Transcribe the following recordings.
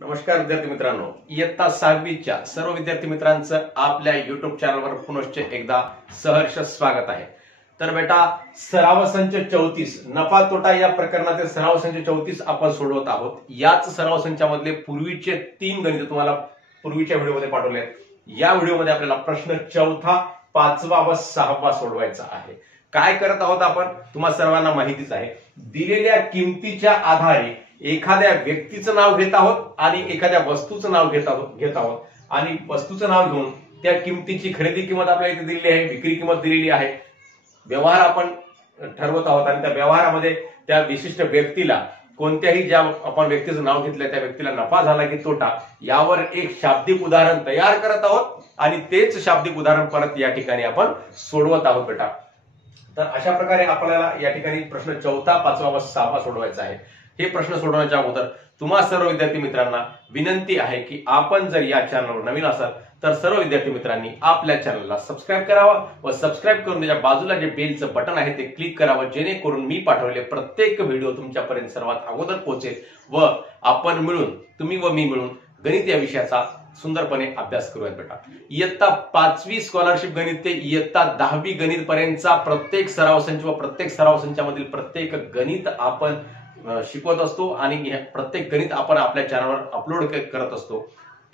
नमस्कार विद्यार्थी मित्रांनो, इयत्ता 6वीच्या सर्व विद्यार्थी मित्रांचं आपल्या युट्यूब चॅनलवर पुनश्च एकदा सहर्ष स्वागत आहे। तर बेटा, सराव संच 34 नफा तोटा या प्रकरणातील सराव संच 34 आपण सोडवत आहोत। याच सराव संचामधले पूर्वीचे 3 गणित तुम्हाला पूर्वीच्या व्हिडिओमध्ये पाठवले आहेत। या व्हिडिओमध्ये आपल्याला प्रश्न 4था, 5वा व 6वा सोडवायचा आहे। काय करत आहोत आपण, तुम्हा सर्वांना माहितीच आहे। दिलेल्या किमतीच्या आधारे एखाद्या व्यक्तीचं नाव घेत आहोत आणि एखाद्या वस्तूचं नाव घेत आहोत आणि वस्तूचं नाव घेऊन त्या किमतीची खरेदी किंमत आपल्याला इथे दिलेली आहे, विक्री किंमत दिलेली आहे, व्यवहार आपण ठरवत आहोत आणि त्या व्यवहारामध्ये त्या विशिष्ट व्यक्तीला कोणत्याही ज्या आपण व्यक्तीचं नाव घेतलंय त्या व्यक्तीला नफा झाला की तोटा यावर एक शाब्दिक उदाहरण तयार करत आहोत आणि तेच शाब्दिक उदाहरण परत या ठिकाणी आपण सोडवत आहोत बेटा। तर अशा प्रकारे आपल्याला या ठिकाणी प्रश्न 4था, 5वा व 6वा सोडवायचा आहे। हे प्रश्न सोडवण्याच्या अगोदर तुम्हा सर्व विद्यार्थी मित्रांना विनंती आहे की आपण जर या चॅनलवर नवीन असाल तर सर्व विद्यार्थी मित्रांनी आपल्या चॅनलला सबस्क्राइब करावा व सबस्क्राइब करून त्याच्या बाजूला जे बेलचं बटन आहे ते क्लिक करावं, जेणेकरून मी पाठवलेले प्रत्येक व्हिडिओ तुमच्यापर्यंत सर्वात अगोदर पोहोचेल व आपण मिळून, तुम्ही व मी मिळून गणित या विषयाचा सुंदरपणे अभ्यास करूयात बेटा। इयत्ता 5वी स्कॉलरशिप गणित ते इयत्ता 10वी गणित पर्यंतचा प्रत्येक सराव संच व प्रत्येक सराव संचामधील प्रत्येक गणित आपण शिकवत असतो आणि प्रत्येक गणित आपण आपल्या चॅनलवर अपलोड करत असतो।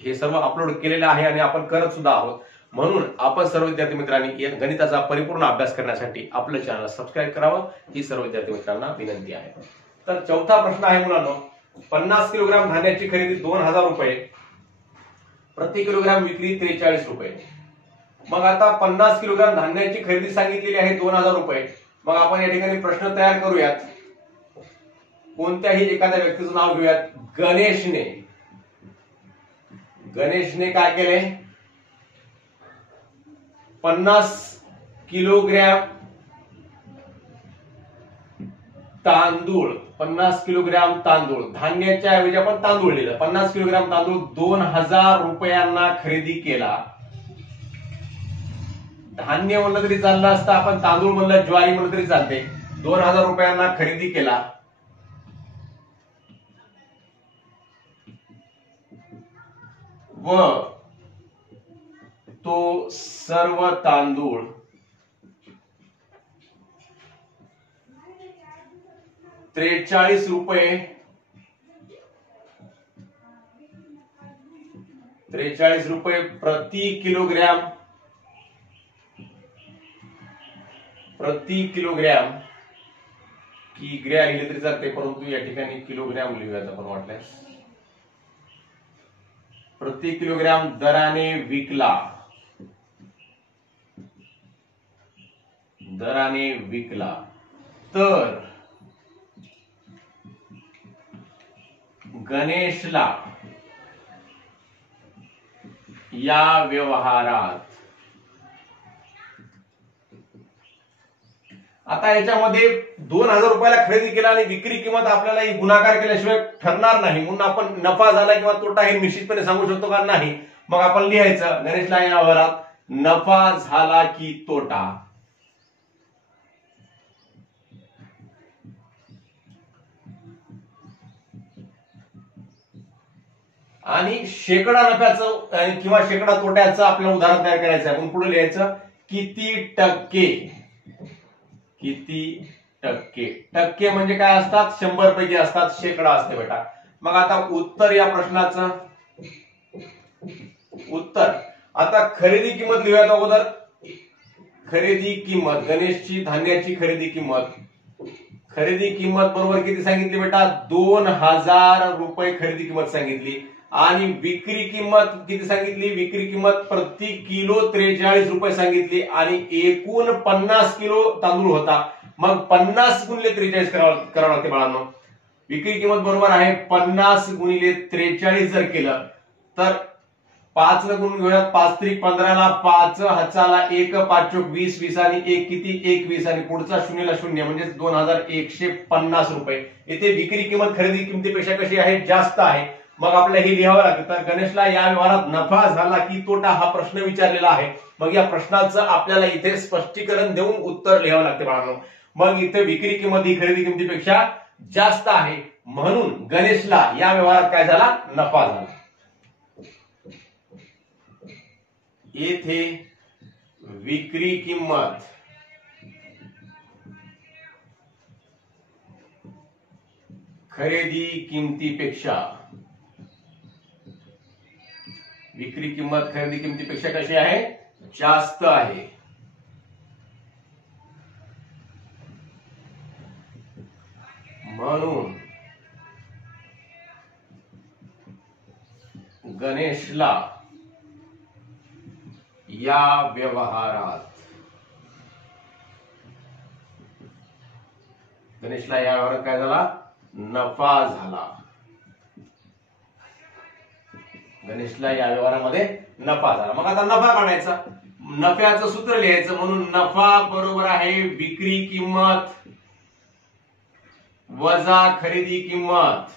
हे सर्व अपलोड केलेलं आहे आणि आपण करत सुद्धा आहोत। म्हणून आपण सर्व विद्यार्थी मित्रांनी या गणिताचा परिपूर्ण अभ्यास करण्यासाठी आपलं चॅनल सबस्क्राइब करावं ही सर्व विद्यार्थी मित्रांना विनंती आहे। तर 4था प्रश्न आहे मुलांनो, 50 किलोग्राम धान्याची खरेदी 2000 रुपये, प्रति किलोग्राम विक्री 43 रुपये। मग आता 50 किलोग्राम धान्याची खरेदी सांगितलेली आहे 2000 रुपये। मग आपण या ठिकाणी प्रश्न तयार करूयात। कोणत्याही एखाद्या व्यक्तीचं नाव घेऊयात। गणेशने काय केले, 50 किलोग्रॅम तांदूळ, 50 किलोग्राम तांदूळ, धान्याच्या ऐवजी आपण तांदूळ लिहिलं, 50 किलोग्राम तांदूळ 2000 रुपयांना खरेदी केला। धान्य म्हणलं तरी चाललं असतं, आपण तांदूळ म्हणलं, ज्वारी म्हणलं तरी चालते। 2000 रुपयांना खरेदी केला व तो सर्व तांदूळ 43 रुपये प्रति किलोग्राम किग्रॅ लिहिले तरी चालते, परंतु या ठिकाणी किलोग्राम लिहूयात आपण वाटल्यास। प्रति किलोग्राम दराने विकला तर गणेशला या व्यवहारात, आता याच्यामध्ये 2000 रुपयाला खरेदी केला आणि विक्री किंमत आपल्याला गुणाकार केल्याशिवाय ठरणार नाही, म्हणून आपण नफा झाला किंवा तोटा हे निश्चितपणे सांगू शकतो का नाही। मग आपण लिहायचं गणेशला या व्यवहारात नफा झाला की तोटा, आणि शेकडा नफ्याचं किंवा शेकडा तोट्याचं आपल्याला उदाहरण तयार करायचं आहे। आपण पुढे लिहायचं किती टक्के म्हणजे काय असतात, 100 पैकी असतात, शेकडा असते बेटा। मग आता उत्तर या प्रश्नाचं उत्तर, आता खरेदी किंमत लिहूयात अगोदर। खरेदी किंमत, गणेशची धान्याची खरेदी किंमत बरोबर किती सांगितली बेटा, 2000 रुपये खरेदी किंमत सांगितली आणि विक्री किंमत किती सांगितली, विक्री किंमत प्रति किलो 43 रुपये सांगितली आणि एकूण 50 किलो तांदूळ होता। मग 50 गुणिले 43 करावं लागते बाळांनो। विक्री किंमत बरोबर आहे 50 गुणिले 43 जर केलं तर 5 न गुणून घेऊयात, 5 त्रिक 15 ला 5 हाचाला 1 5 चोक 20, 20 आणि 1 किती 21 आणि पुढचा शून्यला शून्य म्हणजे 2150 रुपये। इथे विक्री किंमत खरेदी किमतीपेक्षा कशी आहे, जास्त आहे। मग आपल्याला हे लिहावं लागतं। तर गणेशला या व्यवहारात नफा झाला की तोटा हा प्रश्न विचारलेला आहे। मग या प्रश्नाचं आपल्याला इथे स्पष्टीकरण देऊन उत्तर लिहावं लागते बाळांनो। मग इथे विक्री किंमत ही खरेदी किमतीपेक्षा जास्त आहे, म्हणून गणेशला या व्यवहारात काय झाला, नफा झाला. येथे विक्री किंमत खरेदी किमतीपेक्षा कशी आहे, जास्त आहे. म्हणून गणेशला या व्यवहारात काय झाला, नफा झाला. गणेशला या व्यवहारामध्ये नफा झाला. मग आता नफा काढायचा, नफ्याचं सूत्र लिहायचं. म्हणून नफा बरोबर आहे विक्री किंमत वजा खरेदी किंमत,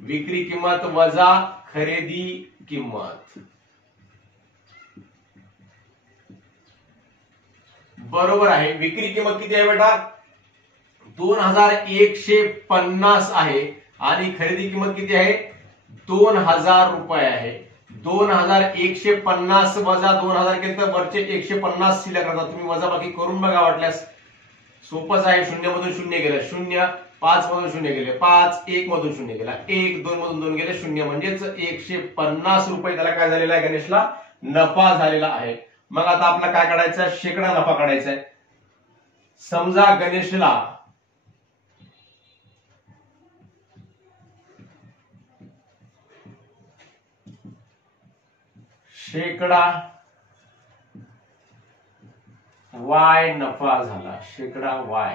विक्री किंमत वजा खरेदी किंमत. बरोबर आहे. विक्री किंमत किती आहे बेटा, 2150 आहे आणि खरेदी किंमत किती आहे, 2000 रुपये आहे. 2150 वजा 2000 केलं तर वरचे 150 शिल्लक राहतात. तुम्ही वजाबाकी करून बघा वाटल्यास, सोपंच आहे. 0 मधून 0 गेलं 0, 5 मधून 0 गेले 5, 1 मधून 0 गेला 1, 2 मधून 2 गेले 0, म्हणजेच 150 रुपये त्याला काय झालेला आहे, गणेशला नफा झालेला आहे. मग आता आपला काय काढायचा आहे, शेकडा नफा काढायचा आहे. समजा गणेशला शेकडा वाय नफा झाला, शेकडा वाय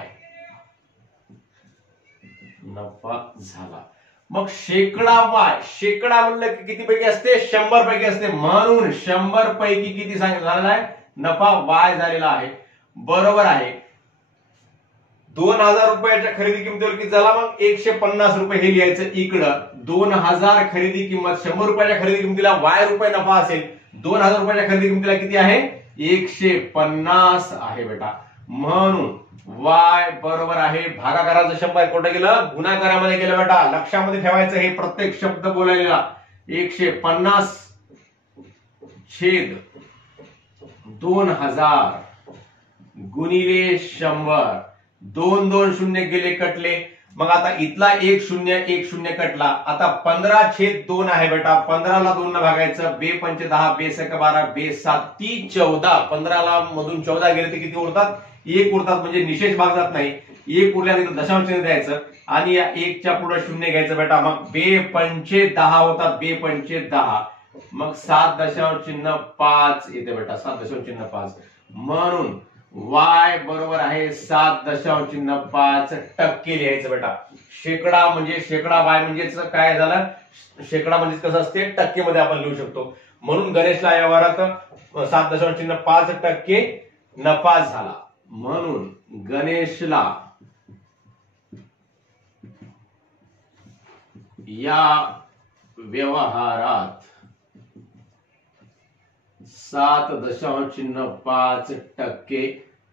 नफा झाला. मग शेकडा वाय, शेकडा म्हणलं की किती पैकी असते, 100 पैकी असते. म्हणून 100 पैकी किती झालेला आहे, नफा वाय झालेला आहे. बरोबर आहे. 2000 रुपयाच्या खरेदी किमतीवर किती झाला, मग 150 रुपये हे लिहायचं इकडं. 2000 खरेदी किंमत, 100 रुपयाच्या खरेदी किमतीला वाय रुपये नफा असेल. 2000 रुपयाच्या खरेदी किमतीला किती आहे, 150 आहे बेटा. म्हणून वाय बरोबर आहे, भागाकाराचं 100 कुठे गेलं, गुणाकारामध्ये गेलं बेटा. लक्षामध्ये ठेवायचं हे प्रत्येक शब्द बोलायला. 150 छेद 2000 गुणिले 100. 2 2 शून्य गेले कटले. मग आता इथला 1 0 1 0 कटला. आता 15/2 आहे बेटा. 15 ला 2 न भागायचं. 2 पंचे 10, 2 सक 12, 2 7 ती 14. 15 ला मधून 14 गेले तर किती उरतात, 1 उरतात. म्हणजे निशेष भाग जात नाही. 1 उरल्यानंतर दशांश चिन्ह द्यायचं आणि या 1 च्या पुढे 0 घ्यायचं बेटा. मग 2 पंचे 10 होतात. 2 पंचे 10, मग 7.5 येते बेटा. 7.5. म्हणून वाय बरोबर आहे 7.5% लिहायचं बेटा. शेकडा म्हणजे शेकडा, वाय म्हणजेच काय झालं, शेकडा म्हणजे कसं असते, टक्केमध्ये आपण लिहू शकतो. म्हणून गणेशला या व्यवहारात 7.5% नफा झाला. म्हणून गणेशला या व्यवहारात 7.5%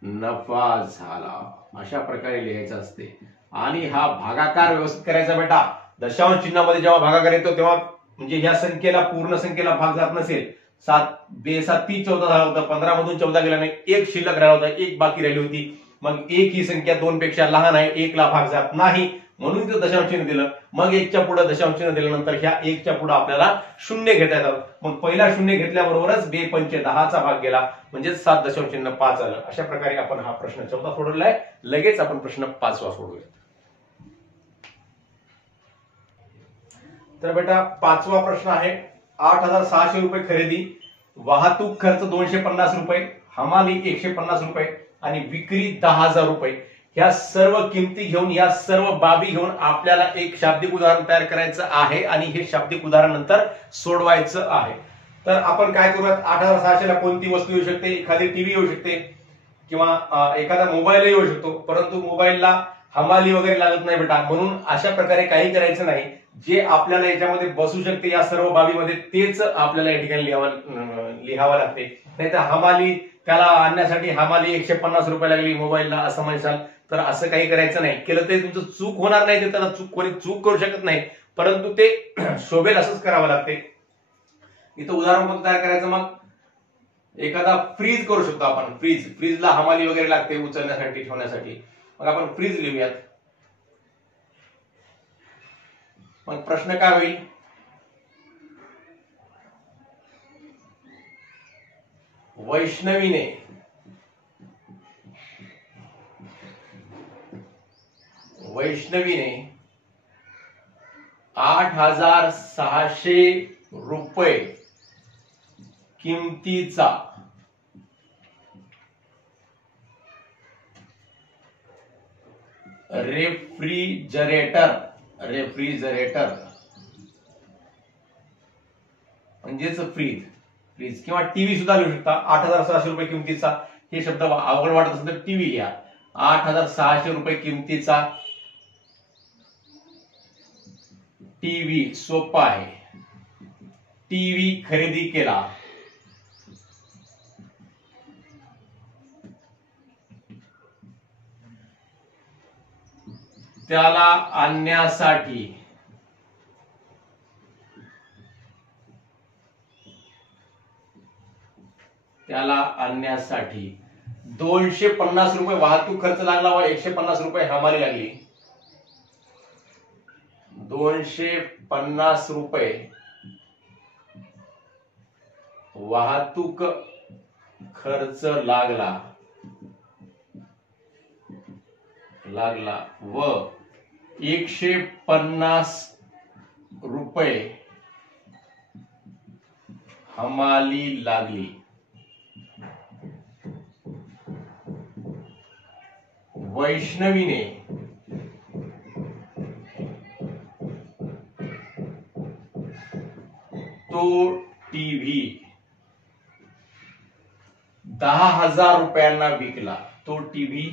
नफा झाला. अशा प्रकारे लिहायचं असते. आणि हा भागाकार व्यवस्थित करायचा बेटा. दशांश चिन्हामध्ये जेव्हा भागाकार येतो तेव्हा म्हणजे ह्या संख्येला, पूर्ण संख्येला भाग जात नसेल. 7 2 7 ती 14 झाला होता. 15 मधून 14 गेला नाही. 1 शिल्लक राहिला होता, 1 बाकी राहिली होती. मग 1 ही संख्या 2 पेक्षा लहान आहे, 1 ला भाग जात नाही, म्हणून ते दशांश चिन्ह दिलं. मग 1 च्या पुढे दशांश चिन्ह दिल्यानंतर ह्या 1 च्या पुढे आपल्याला 0 घेता येतात. मग पहिला 0 घेतल्याबरोबरच 2 पंचे 10चा भाग गेला, म्हणजे 7.5 आलं. अशा प्रकारे आपण हा प्रश्न 4 सोडवला आहे. लगेच आपण प्रश्न 5 सोडवूया. तर बेटा 5वा प्रश्न आहे. 8,600 रुपये खरेदी, वाहतूक खर्च 250 रुपये, हमाली 150 रुपये आणि विक्री 10,000 रुपये. ह्या सर्व किमती घेऊन, या सर्व बाबी घेऊन आपल्याला एक शाब्दिक उदाहरण तयार करायचं आहे आणि हे शाब्दिक उदाहरण नंतर सोडवायचं आहे. तर आपण काय करूयात, 8,600 ला कोणती वस्तू येऊ शकते, एखादी टीव्ही येऊ शकते किंवा एखादा मोबाईल येऊ शकतो. परंतु मोबाईलला हमाली वगैरे लागत नाही बेटा. म्हणून अशा प्रकारे काही करायचं नाही. जे आपल्याला याच्यामध्ये बसू शकते या सर्व बाबीमध्ये तेच आपल्याला या ठिकाणी लिहावं लागते. नाहीतर हमाली, त्याला आणण्यासाठी हमाली 150 रुपये लागली मोबाईलला असं म्हणशाल तर असं काही करायचं नाही. केलं तरी तुमचं चूक होणार नाही, ते त्याला कोणी चूक करू शकत नाही, परंतु ते शोभेल असंच करावं लागते. इथं उदाहरण पण तयार करायचं. मग एखादा फ्रीज करू शकतो आपण. फ्रीजला हमाली वगैरे लागते उचलण्यासाठी ठेवण्यासाठी. मग आपण फ्रीज लिहूयात. मग प्रश्न काय होईल? वैष्णवीने वैष्णवीने 8,600 रुपये किमतीचा रेफ्रिजरेटर म्हणजेच फ्रीज किंवा टीव्ही सुद्धा लिहू शकता. 8,600 रुपये किमतीचा, हे शब्द अवघड वाटत असेल तर टीव्ही लिहा. 8,600 रुपये किमतीचा टीव्ही, सोपा आहे. टीव्ही खरेदी केला. त्याला आणण्यासाठी 250 रुपये वाहतूक खर्च लागला व 150 रुपये हमाली लागली. 250 रुपये वाहतूक खर्च लागला व 150 रुपये हमाली लागली. वैष्णवीने तो टीव्ही 10,000 रुपयांना विकला. तो टीव्ही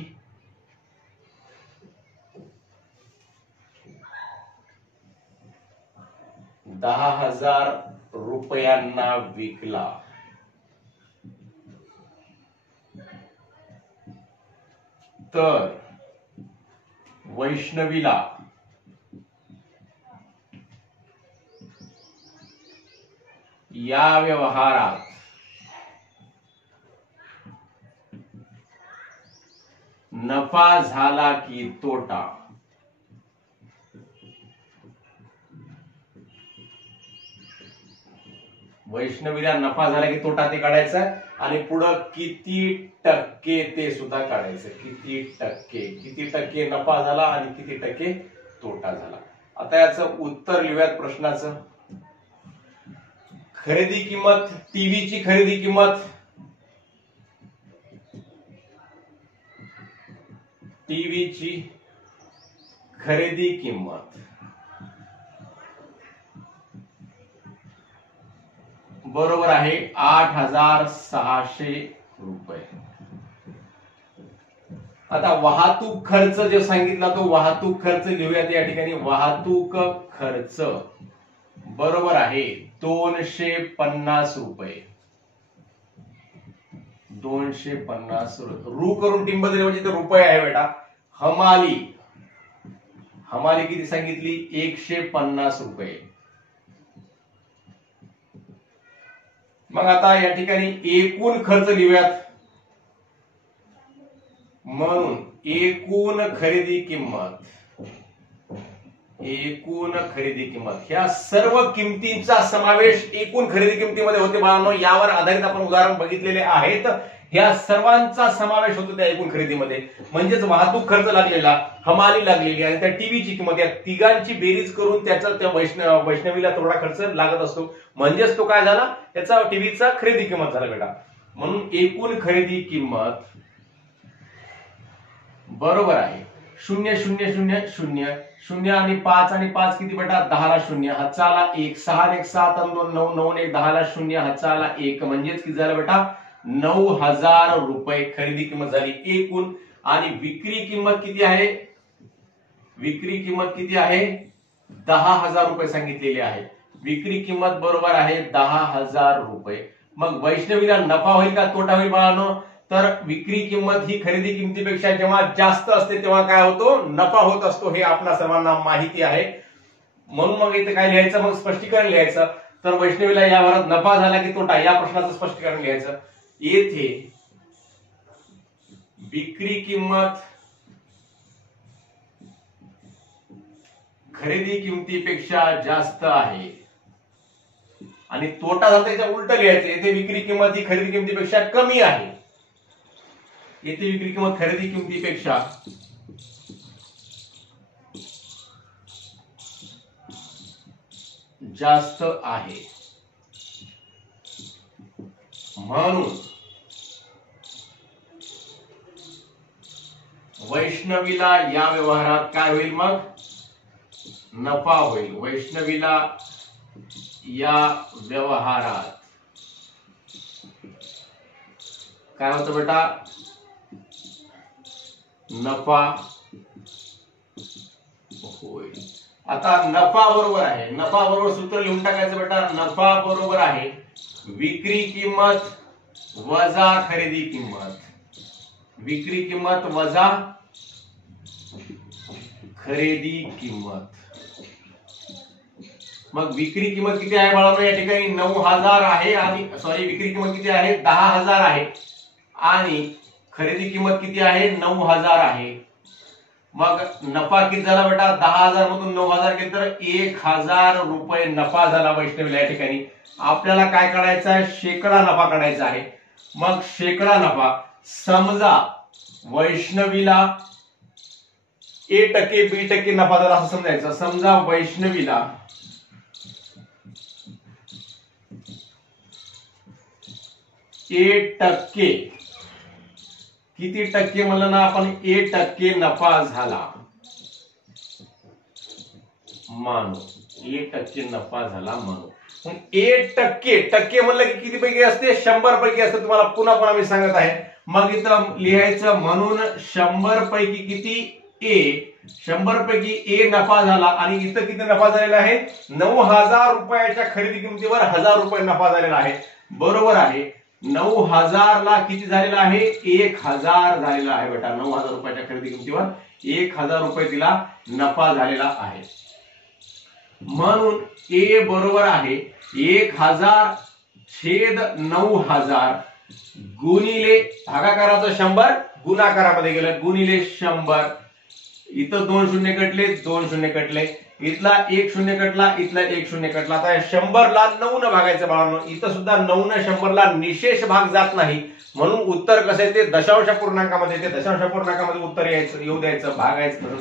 10,000 रुपयांना विकला. तर वैष्णवीला या व्यवहारात नफा झाला की तोटा? वैष्णवीला नफा झाला की तोटा ते काढायचं आणि पुढं किती टक्के ते सुद्धा काढायचं. किती टक्के नफा झाला आणि किती टक्के तोटा झाला. आता याचं उत्तर लिहूयात प्रश्नाचं. खरेदी किंमत, टीव्हीची खरेदी किंमत, टीव्हीची खरेदी किंमत बरोबर आहे 8,600 रुपये. आता वाहतूक खर्च जो सांगितला तो वाहतूक खर्च लिहूयात या ठिकाणी. वाहतूक खर्च बरोबर आहे 250 रुपये. 250 रू करून टिंब दिले म्हणजे ते रुपये आहे बेटा. हमाली किती सांगितली? 150 रुपये. मग आता या ठिकाणी एकूण खर्च लिहूयात. म्हणून एकूण खरेदी किंमत ह्या सर्व किमतींचा समावेश एकूण खरेदी किमतीमध्ये होते बाळांनो. यावर आधारित आपण उदाहरण बघितलेले आहेत. ह्या सर्वांचा समावेश होतो त्या एकूण खरेदीमध्ये. म्हणजेच वाहतूक खर्च लागलेला, हमाली लागलेली आणि त्या टीव्हीची किंमत, या तिघांची बेरीज करून त्याचा त्या वैष्णवीला तेवढा खर्च लागत असतो. म्हणजेच तो काय झाला? त्याचा टीव्हीचा खरेदी किंमत झाला बेटा. म्हणून एकूण खरेदी किंमत बरोबर आहे 0,0,0,0,0 आणि 5 आणि 5 किती बेटा? 10 ला 0, हातचा 1, 6 1 7 आणि 2 9, 9 1 10 ला 0, हातचा 1. म्हणजेच किती झालं बेटा? 9,000 रुपये खरेदी किंमत झाली एकूण. आणि विक्री किंमत किती आहे? 10,000 रुपये सांगितलेली आहे. विक्री किंमत बरोबर आहे 10,000 रुपये. मग वैष्णवीला नफा होईल का तोटा होईल बाळांनो? तर विक्री किंमत ही खरेदी किमतीपेक्षा जेव्हा जास्त असते तेव्हा काय होतो, नफा होत असतो, हे आपल्या सर्वांना माहिती आहे. म्हणून मग इथे काय लिहायचं, मग स्पष्टीकरण लिहायचं. तर वैष्णवीला या व्यवहारात नफा झाला की तोटा, या प्रश्नाचं स्पष्टीकरण लिहायचं. येथे विक्री किंमत खरेदी किमतीपेक्षा जास्त आहे आणि तोटा झाला त्याच्या उलट लिहायचं. येथे विक्री किंमत ही खरेदी किमतीपेक्षा कमी आहे. येथे विक्री किंमत खरेदी किमतीपेक्षा जास्त आहे, म्हणून वैष्णवीला या व्यवहारात काय होईल, मग नफा होईल. वैष्णवीला या व्यवहारात काय होतं बेटा, नफा होईल. आता नफा बरोबर आहे, नफा बरोबर सूत्र लिहून टाकायचं बेटा. नफा बरोबर आहे विक्री किंमत वजा खरेदी किंमत. विक्री किंमत वजा खरेदी किंमत. मग विक्री किंमत किती आहे बाळांनो, या ठिकाणी 9,000 आहे आणि विक्री किंमत किती आहे, 10,000 आहे आणि खरेदी किंमत किती आहे, 9,000 आहे. मग नफा किती झाला बेटा, 10,000 मधून 9,000 गेले तर 1,000 रुपये नफा झाला वैष्णवीला. या ठिकाणी आपल्याला काय काढायचं आहे, शेकडा नफा काढायचा आहे. मग शेकडा नफा, समजा वैष्णवीला A% B% नफा झाला असं समजायचं. समजा वैष्णवीला A%, किती टक्के म्हणलं ना आपण, A% नफा झाला मानू. A% नफा झाला मानू. टक्के म्हणलं की किती पैकी असते, 100 पैकी असते. तुम्हाला पुन्हा पुन्हा मी सांगत आहे. मग इथं लिहायचं, म्हणून 100 पैकी किती, A. 100 पैकी A नफा झाला आणि इथं किती नफा झालेला आहे, 9,000 रुपयाच्या खरेदी किमतीवर 1,000 रुपये नफा झालेला आहे. बरोबर आहे. 9,000 ला किती झालेला आहे, 1,000 झालेला आहे बेटा. 9,000 रुपयाच्या खरेदी किमतीवर 1,000 रुपये तिला नफा झालेला आहे. म्हणून A बरोबर आहे 1,000 छेद 9,000 गुणिले भागाकाराचं 100 गुणाकारामध्ये गेलं गुणिले 100. इथं 2 शून्य कटले, 2 शून्य कटले, इथला 1 शून्य कटला, इथला 1 शून्य कटला. आता 100 ला 9 न भागायचं बाळांनो. इथं सुद्धा 9 न 100 ला निशेष भाग जात नाही, म्हणून उत्तर कसं आहे, ते दशांश पूर्णांकामध्ये, ते दशांश पूर्णांकामध्ये उत्तर यायचं, येऊ द्यायचं, भागायचं.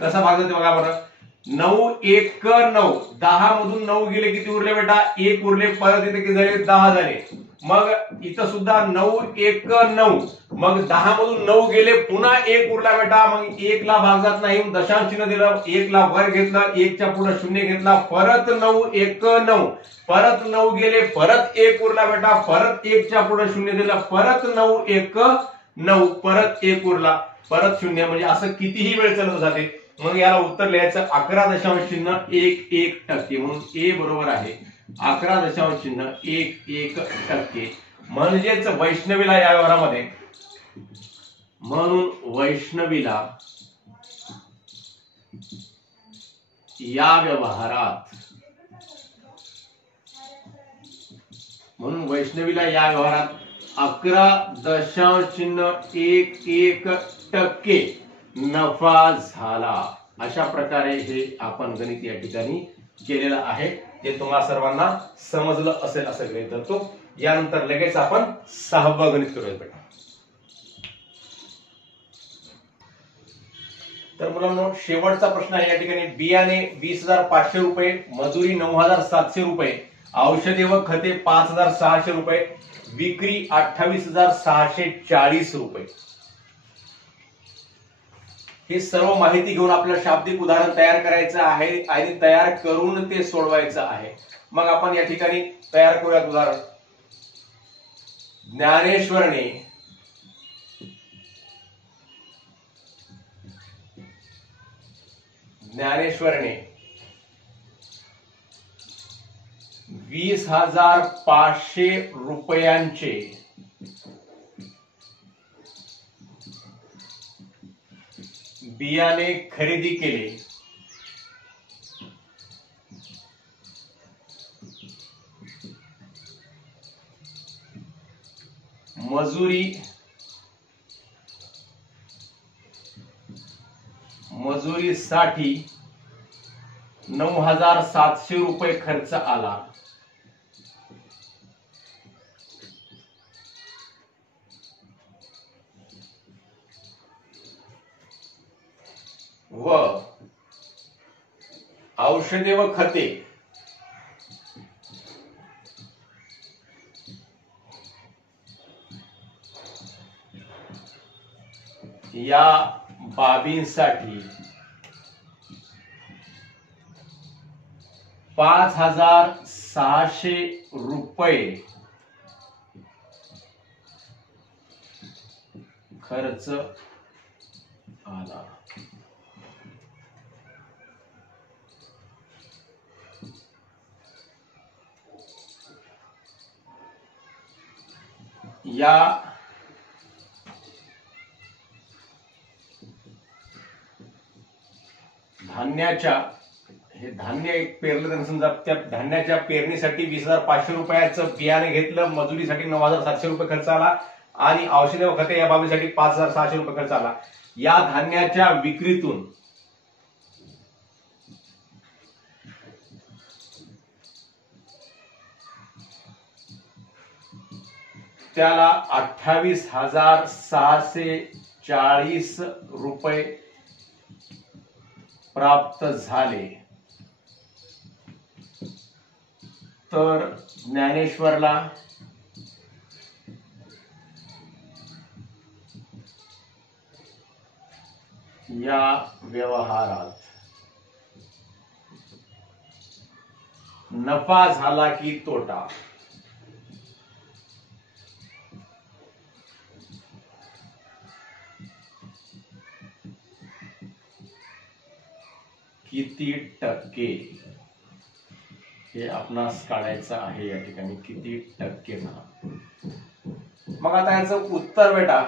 कसं भागायचं बघा बरं. 9 1 9, 10 मधून 9 गेले किती उरले बेटा, 1 उरले. परत इथे किती झाले, 10 झाले. मग इथं सुद्धा 9 1 9, मग 10 मधून 9 गेले, पुन्हा 1 उरला बेटा. मग 1 ला भाग जात नाही, दशांश चिन्ह दिलं, 1 ला वर घेतलं, 1 च्या पुढे 0 घेतला, परत 9 1 9, परत 9 गेले, परत 1 उरला बेटा, परत 1 च्या पुढे 0 दिलं, परत 9 1 9, परत 1 उरला, परत 0. म्हणजे असं कितीही वेळ चालत जाते. मग याला उत्तर लिहायचं 11.11%. म्हणून A बरोबर आहे 11.11%. म्हणजेच वैष्णवीला या व्यवहारामध्ये, म्हणून वैष्णवीला या व्यवहारात, म्हणून वैष्णवीला या व्यवहारात 11.11% नफा झाला. अशा प्रकारे हे आपण गणित या ठिकाणी केलेलं आहे. ते तुम्हाला सर्वांना समजलं असेल असं गणित धरतो. यानंतर लगेच आपण 6वं गणित करूया बेटा. तर मुलांनो, शेवटचा प्रश्न आहे या ठिकाणी. बियाणे 20,500 रुपये, मजुरी 9,700 रुपये, औषधे व खते 5,600 रुपये, विक्री 28,640 रुपये. हे सर्व माहिती घेऊन आपल्याला शाब्दिक उदाहरण तयार करायचं आहे आणि तयार करून ते सोडवायचं आहे. मग आपण या ठिकाणी तयार करूयात उदाहरण. ज्ञानेश्वरने 20,500 रुपयांचे बियाणे खरेदी केले, मजुरीसाठी 9,700 रुपये खर्च आला, व औषधे व खते या बाबींसाठी 5,600 रुपये खर्च आला। या धान्याच्या हे धान्य एक पेरलं तर समजा त्या धान्याच्या पेरणीसाठी 20,500 रुपयाचं बियाणे घेतलं, मजुरीसाठी 9,700 रुपये खर्च आला आणि औषधे व खते या बाबीसाठी 5,600 रुपये खर्च आला। या धान्याच्या विक्रीतून त्याला 28,640 रुपये प्राप्त झाले, तर ज्ञानेश्वरला या व्यवहारात नफा झाला की तोटा? किती टक्के हे आपणास काढायचं आहे या ठिकाणी, किती टक्के झाला। मग आता याचं उत्तर बेटा,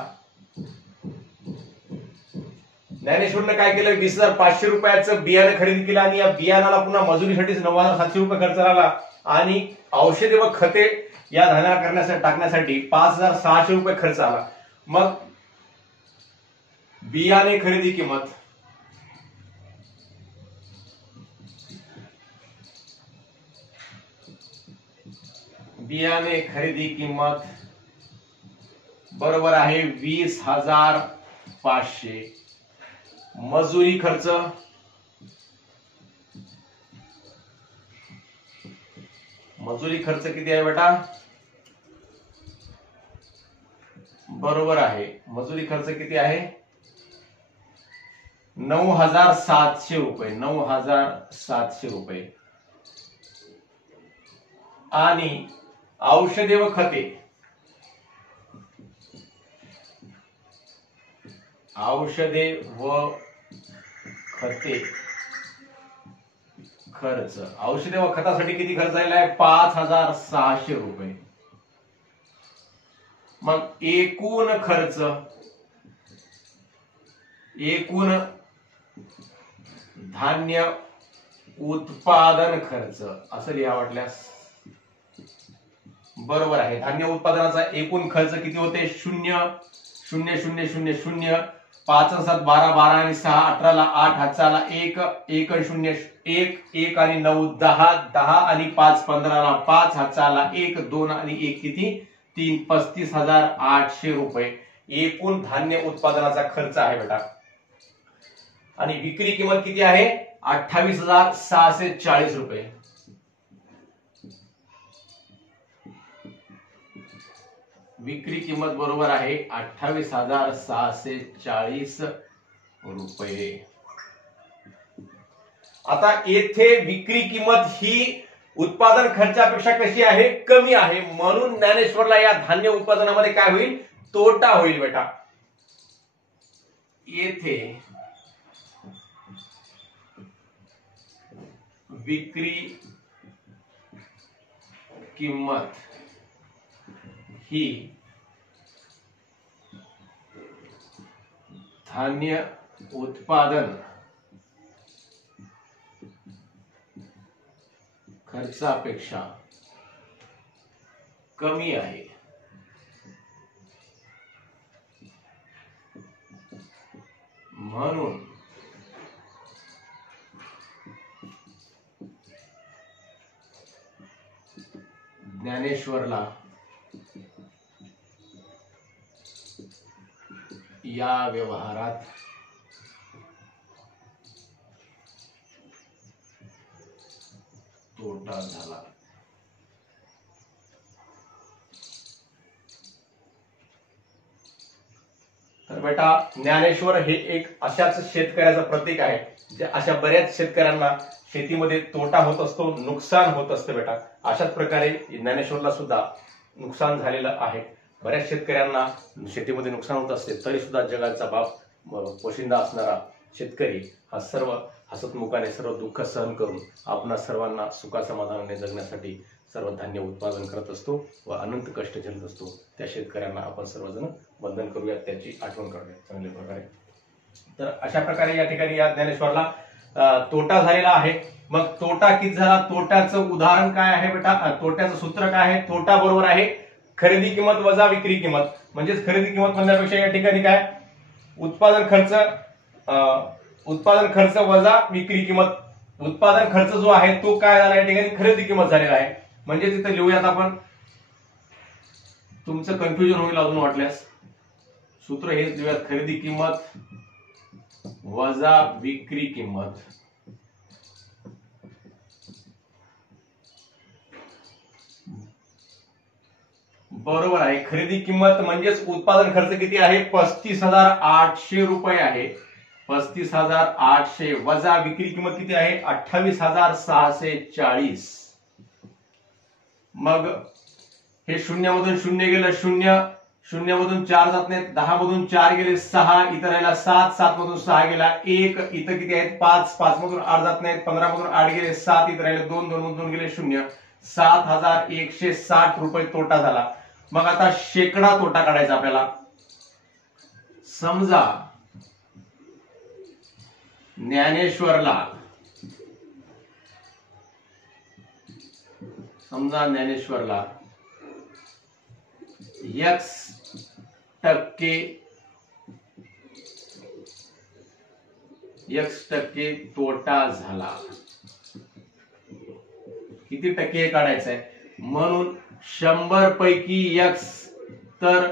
ज्ञानेश्वरने काय केलं, 20,500 रुपयाचं बियाणे खरेदी केलं आणि या बियाणाला पुन्हा मजुरीसाठी 9,700 रुपये खर्च आला आणि औषधे व खते या धान्याला करण्यासाठी टाकण्यासाठी 5,600 रुपये खर्च आला। मग बियाणे खरेदी किंमत बरोबर आहे 20,500। मजुरी खर्च किती आहे बेटा? बरोबर आहे, मजुरी खर्च किती आहे? 9,700 रुपये, 9,700 रुपये। आणि औषधे व खते खर्च, औषधे व खतासाठी किती खर्च झालेला आहे? 5,600 रुपये। मग एकूण खर्च, एकूण धान्य उत्पादन खर्च असं लिहा वाटल्यास। बरोबर आहे, धान्य उत्पादनाचा एकूण खर्च किती होते? 0,0,0,0,0, 5 आणि 7 12, 12 आणि 6 18, 8 हातचाला 1, 1 आणि 0 1, 1 आणि 9 10, 10 आणि 5 15, 5 हातचाला 1, 2 आणि 1 किती? 3, 35,800 रुपये एकूण धान्य उत्पादनाचा खर्च आहे बेटा। आणि विक्री किंमत किती आहे? 28,640 रुपये। विक्री किंमत बरोबर आहे 28,640 रुपये। आता येथे विक्री किंमत ही उत्पादन खर्चापेक्षा कशी आहे? कमी आहे, म्हणून ज्ञानेश्वरला या धान्य उत्पादनामध्ये काय होईल? तोटा होईल बेटा। येथे विक्री किंमत ही धान्य उत्पादन खर्चापेक्षा कमी आहे, म्हणून ज्ञानेश्वरला या व्यवहारात तोटा झाला। तर बेटा ज्ञानेश्वर हे एक अशाच शेतकऱ्याचं प्रतीक आहे, जे अशा बऱ्याच शेतकऱ्यांना शेतीमध्ये तोटा होत असतो, नुकसान होत असते बेटा। अशाच प्रकारे ज्ञानेश्वरला सुद्धा नुकसान झालेलं आहे। बऱ्याच शेतकऱ्यांना शेतीमध्ये नुकसान होत असते, तरी सुद्धा जगाचा बाप पोशिंदा असणारा शेतकरी हा सर्व हसतमुखाने सर्व दुःख सहन करून आपणा सर्वांना सुखासमाधानाने जगण्यासाठी सर्व धान्य उत्पादन करत असतो व अनंत कष्ट झेलत असतो। त्या शेतकऱ्यांना आपण सर्वजण वंदन करूयात, त्याची आठवण करूयात चांगल्या प्रकारे। तर अशा प्रकारे या ठिकाणी या ज्ञानेश्वरला तोटा झालेला आहे। मग तोटा किती झाला, तोट्याचं उदाहरण काय आहे बेटा, तोट्याचं सूत्र काय आहे, तोटा बरोबर आहे खरेदी किंमत वजा विक्री किंमत। म्हणजेच खरेदी किंमत म्हणण्यापेक्षा या ठिकाणी काय उत्पादन खर्च वजा विक्री किंमत। उत्पादन खर्च जो आहे तो काय झाला, या ठिकाणी खरेदी किंमत झालेला आहे। म्हणजे तिथे लिहूयात आपण, तुमचं कन्फ्युजन होईल अजून वाटल्यास। सूत्र हेच लिहूयात, खरेदी किंमत वजा विक्री किंमत। बरोबर आहे, खरेदी किंमत म्हणजेच उत्पादन खर्च किती आहे, 35,800 रुपये आहे। 35,800 वजा विक्री किंमत किती आहे, 28,640। मग हे शून्यामधून शून्य गेलं शून्य, शून्यामधून 4 जात नाहीत, 10 मधून 4 गेले 6, इथं राहिला 7, 7 मधून 6 गेला 1, इथं किती आहेत 5, 5 मधून 8 जात नाहीत, 15 मधून 8 गेले 7, इथं राहिले 2, 2 मधून गेले 0, 7,160 रुपये तोटा झाला। मग आता शेकडा तोटा काढायचा आपल्याला। समजा ज्ञानेश्वरला X टक्के तोटा झाला। किती टक्के काढायचंय, म्हणून 100 पैकी X, तर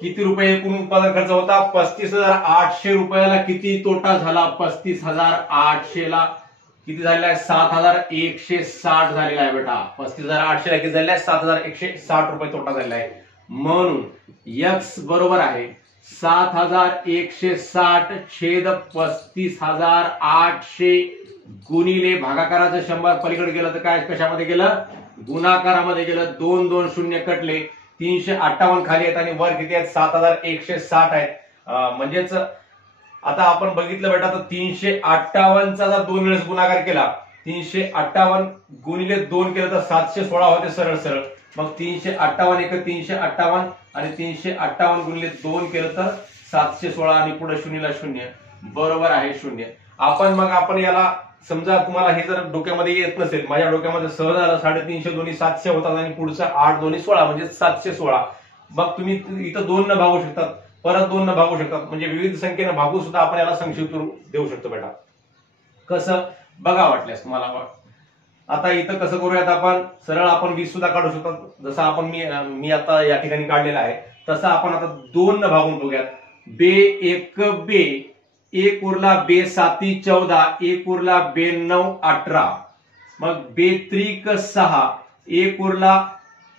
किती रुपये एकूण उत्पादन खर्च होता, 35,800 रुपयाला किती तोटा झाला, 35,800 ला किती झालेला आहे, 7,160 झालेला आहे बेटा। 35,800 ला किती झालेला आहे, 7,160 रुपये तोटा झालेला आहे। म्हणून X बरोबर आहे 7,160 छेद 35,800 गुणिले भागाकाराचं 100 पलीकडे गेलं तर काय कशामध्ये गेलं, गुणाकारामध्ये गेलं। 2 2 शून्य कटले, 358 खाली आहेत आणि वर किती आहेत 7,160 आहेत। म्हणजेच आता आपण बघितलं बेटा, तर 358 चा जर 2 वेळेस गुणाकार केला, 358 गुणिले 2 केलं तर 716 होते सरळ सरळ। मग 358 एक 358 आणि 358 गुणिले 2 केलं तर 716 आणि पुढे शून्यला शून्य, बरोबर आहे 0। आपण याला समजा तुम्हाला हे जर डोक्यामध्ये येत नसेल, माझ्या डोक्यामध्ये सहज आलं 350 दोन्ही 700 होतात आणि पुढचं 8 दोन्ही 16 म्हणजे 716। मग तुम्ही इथं 2 न भागू शकतात, परत 2 न भागू शकतात, म्हणजे विविध संख्येने भागू सुद्धा आपण याला संक्षिप्त रूप देऊ शकतो बेटा। कसं बघा वाटल्यास तुम्हाला। आता इथं कसं करूयात आपण, सरळ आपण 20 सुद्धा काढू शकतात, जसं आपण मी आता या ठिकाणी काढलेला आहे तसं आपण आता 2 न भागून बघूयात। बे 1 बे, 1 उरला बे 7 14, 1 उरला बे 9 18, मग बे 3 6, 1 उरला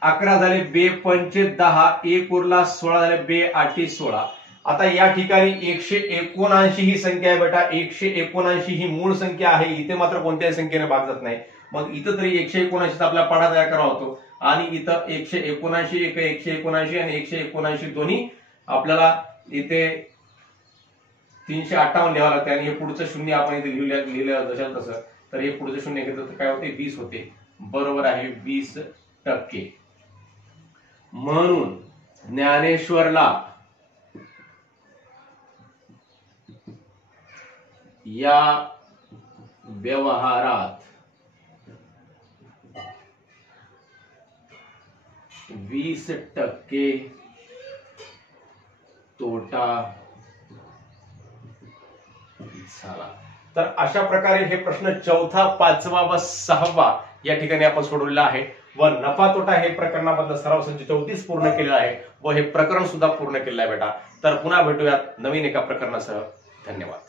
11 झाले, बे 5 10, 1 उरला 16 झाले, बे 8 16। आता या ठिकाणी 179 ही संख्या आहे बेटा, 179 ही मूळ संख्या आहे, इथे मात्र कोणत्याही संख्येने भाग जात नाही। मग इथं तरी 179 चा आपला पाढा तयार करावा होतो आणि इथं 179 एक 179 आणि 179 दोन्ही आपल्याला इथे 358 लिहावं लागते आणि हे पुढचं शून्य आपण इथे लिहिलं जसं तसं, तर हे पुढचं शून्य घेतलं तर काय होते 20 होते, बरोबर आहे 20%। म्हणून ज्ञानेश्वरला या व्यवहारात 20% तोटा झाला। तर अशा प्रकारे हे प्रश्न चौथा, पाचवा व सहावा या ठिकाणी आपण सोडवलेला आहे व नफा तोटा हे प्रकरणामधलं सराव संच 34 पूर्ण केलेला आहे व हे प्रकरण सुद्धा पूर्ण केलेलं आहे बेटा। तर पुन्हा भेटूयात नवीन एका प्रकरणासह। धन्यवाद।